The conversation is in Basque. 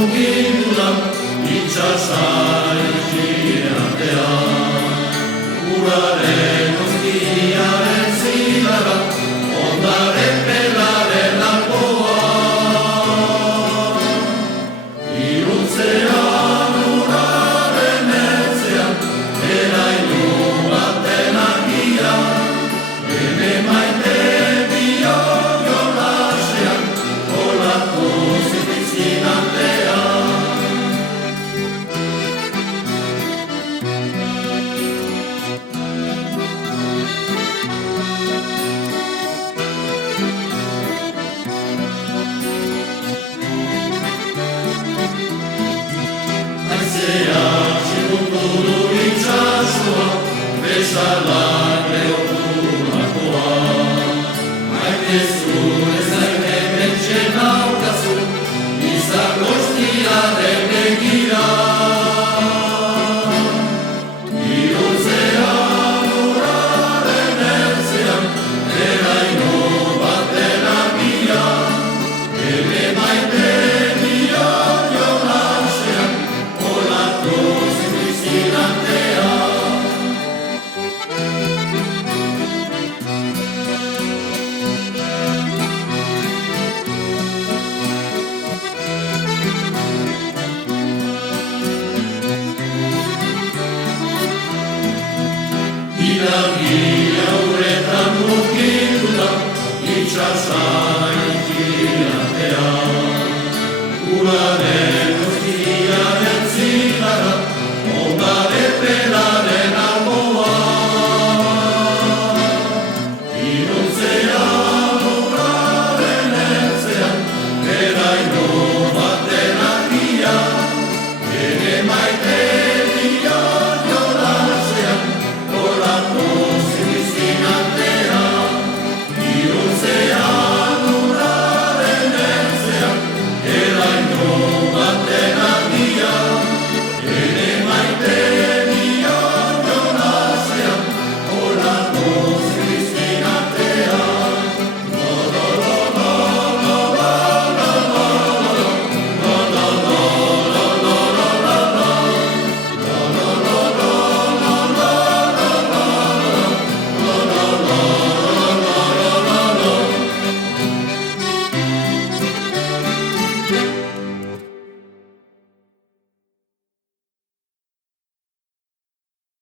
mugimuna, itxasaren giratean. Uraren oskiaren zilara, ondaren pelaren alboa. Iruntzean uraren ertzean, erainu baten argia, bene maite dio jolasean, olatu zitizkin artean. Aizeak txikundu du itxasua, bezalak lehorturakoa. Maitezu ez zaite pentsen aurkazu, izan goztiaren begira. Iruntzean uraren ertzean, eraino baten argia, ene maite dio jolasean, olatu zitizkin artean. Iragia uretan mugituta, itxasa